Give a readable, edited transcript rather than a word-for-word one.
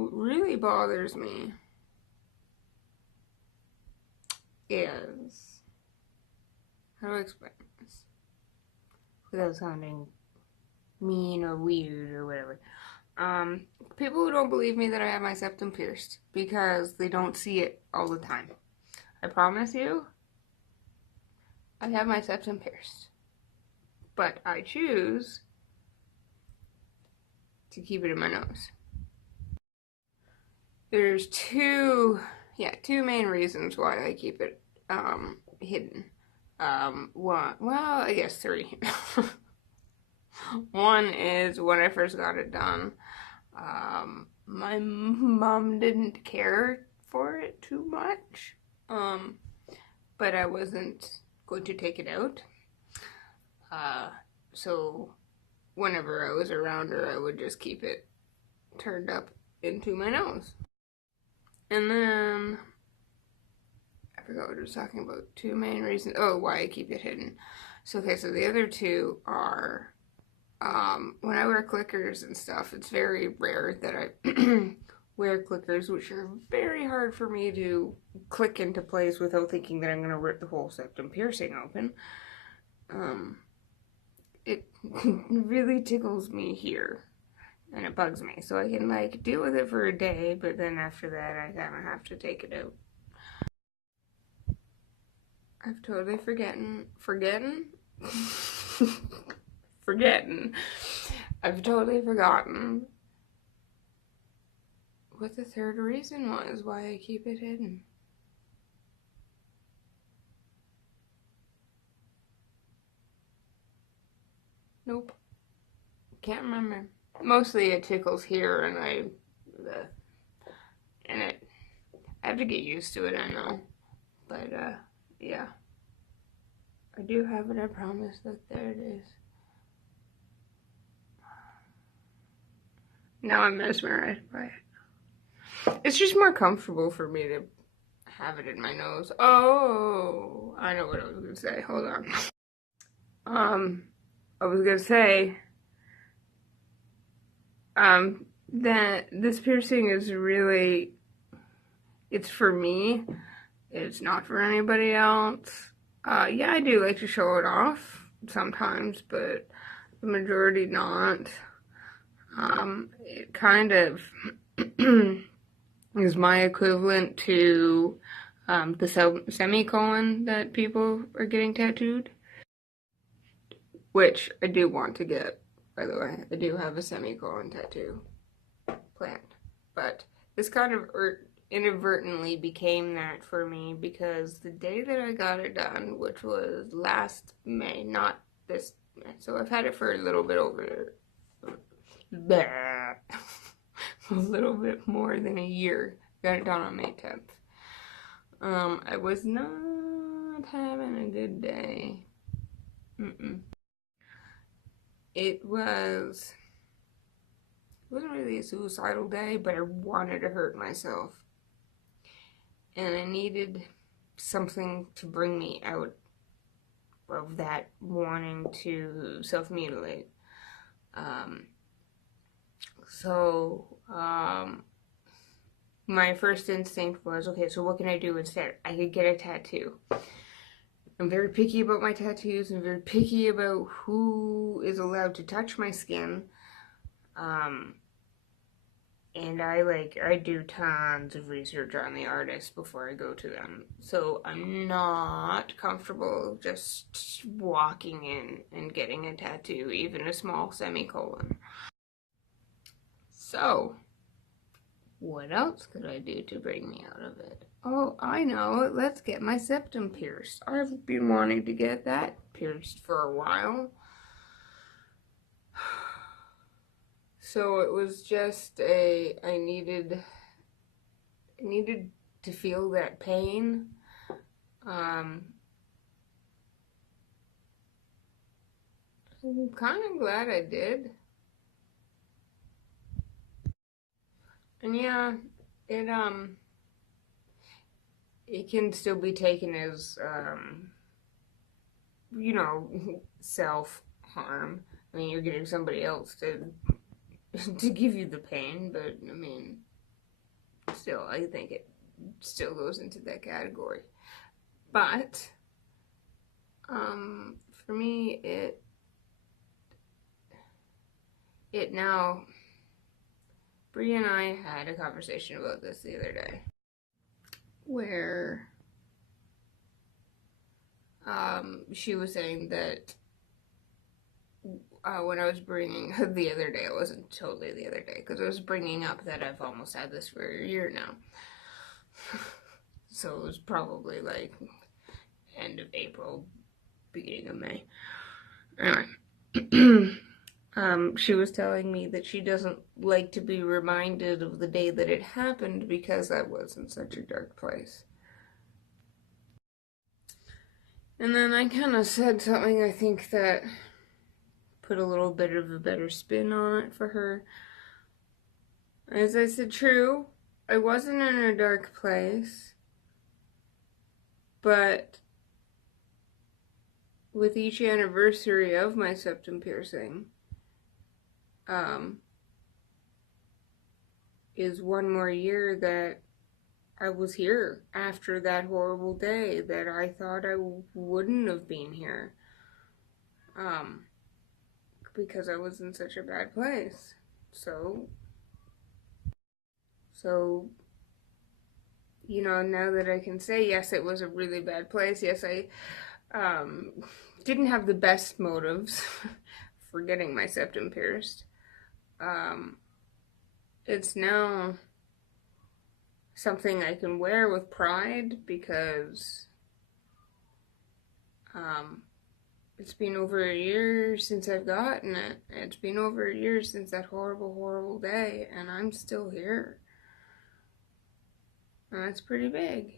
What really bothers me is, how do I explain this without sounding mean or weird or whatever? People who don't believe me that I have my septum pierced because they don't see it all the time. I promise you, I have my septum pierced, but I choose to keep it in my nose. There's two main reasons why I keep it hidden. Well, I guess three. One is when I first got it done, my mom didn't care for it too much, but I wasn't going to take it out. So whenever I was around her, I would just keep it turned up into my nose. And then I forgot what I was talking about. Two main reasons. Oh, why I keep it hidden. So the other two are when I wear clickers and stuff, it's very rare that I wear clickers, which are very hard for me to click into place without thinking that I'm going to rip the whole septum piercing open. It really tickles me here. And it bugs me. So I can like deal with it for a day, but then after that I kind of have to take it out. I've totally forgotten. I've totally forgotten what the third reason was why I keep it hidden. Nope. Can't remember. Mostly it tickles here, and I have to get used to it, I know. But yeah. I do have it, I promise. Look, there it is. Now I'm mesmerized by it. It's just more comfortable for me to have it in my nose. Oh, I know what I was gonna say. Hold on. I was gonna say, that this piercing is really, it's for me. It's not for anybody else. Yeah, I do like to show it off sometimes, but the majority not. It kind of is my equivalent to the semicolon that people are getting tattooed, which I do want to get, by the way. I do have a semicolon tattoo planned, but this kind of inadvertently became that for me because the day that I got it done, which was last May, not this May, so I've had it for a little bit over a little bit more than a year. Got it done on May 10th. I was not having a good day. It wasn't really a suicidal day, but I wanted to hurt myself. And I needed something to bring me out of that wanting to self-mutilate. My first instinct was, okay, so what can I do instead? I could get a tattoo. I'm very picky about my tattoos. I'm very picky about who is allowed to touch my skin. And I do tons of research on the artist before I go to them. So I'm not comfortable just walking in and getting a tattoo, even a small semicolon. So, what else could I do to bring me out of it? Oh, I know. Let's get my septum pierced. I've been wanting to get that pierced for a while. So it was just I needed to feel that pain. I'm kind of glad I did. And yeah, it can still be taken as, self-harm. I mean, you're getting somebody else to give you the pain, but I mean, still, I think it still goes into that category. But for me, it now, Brie and I had a conversation about this the other day, where she was saying that when I was bringing the other day, it wasn't totally the other day, because I was bringing up that I've almost had this for a year now. So it was probably like end of April, beginning of May. Anyway, she was telling me that she doesn't like to be reminded of the day that it happened because I was in such a dark place. And then I kind of said something I think that put a little bit of a better spin on it for her. As I said, true, I wasn't in a dark place, but with each anniversary of my septum piercing, is one more year that I was here after that horrible day that I thought I wouldn't have been here, because I was in such a bad place. So, you know, now that I can say, yes, it was a really bad place. Yes, I didn't have the best motives for getting my septum pierced. It's now something I can wear with pride because it's been over a year since I've gotten it. It's been over a year since that horrible, horrible day, and I'm still here. And that's pretty big.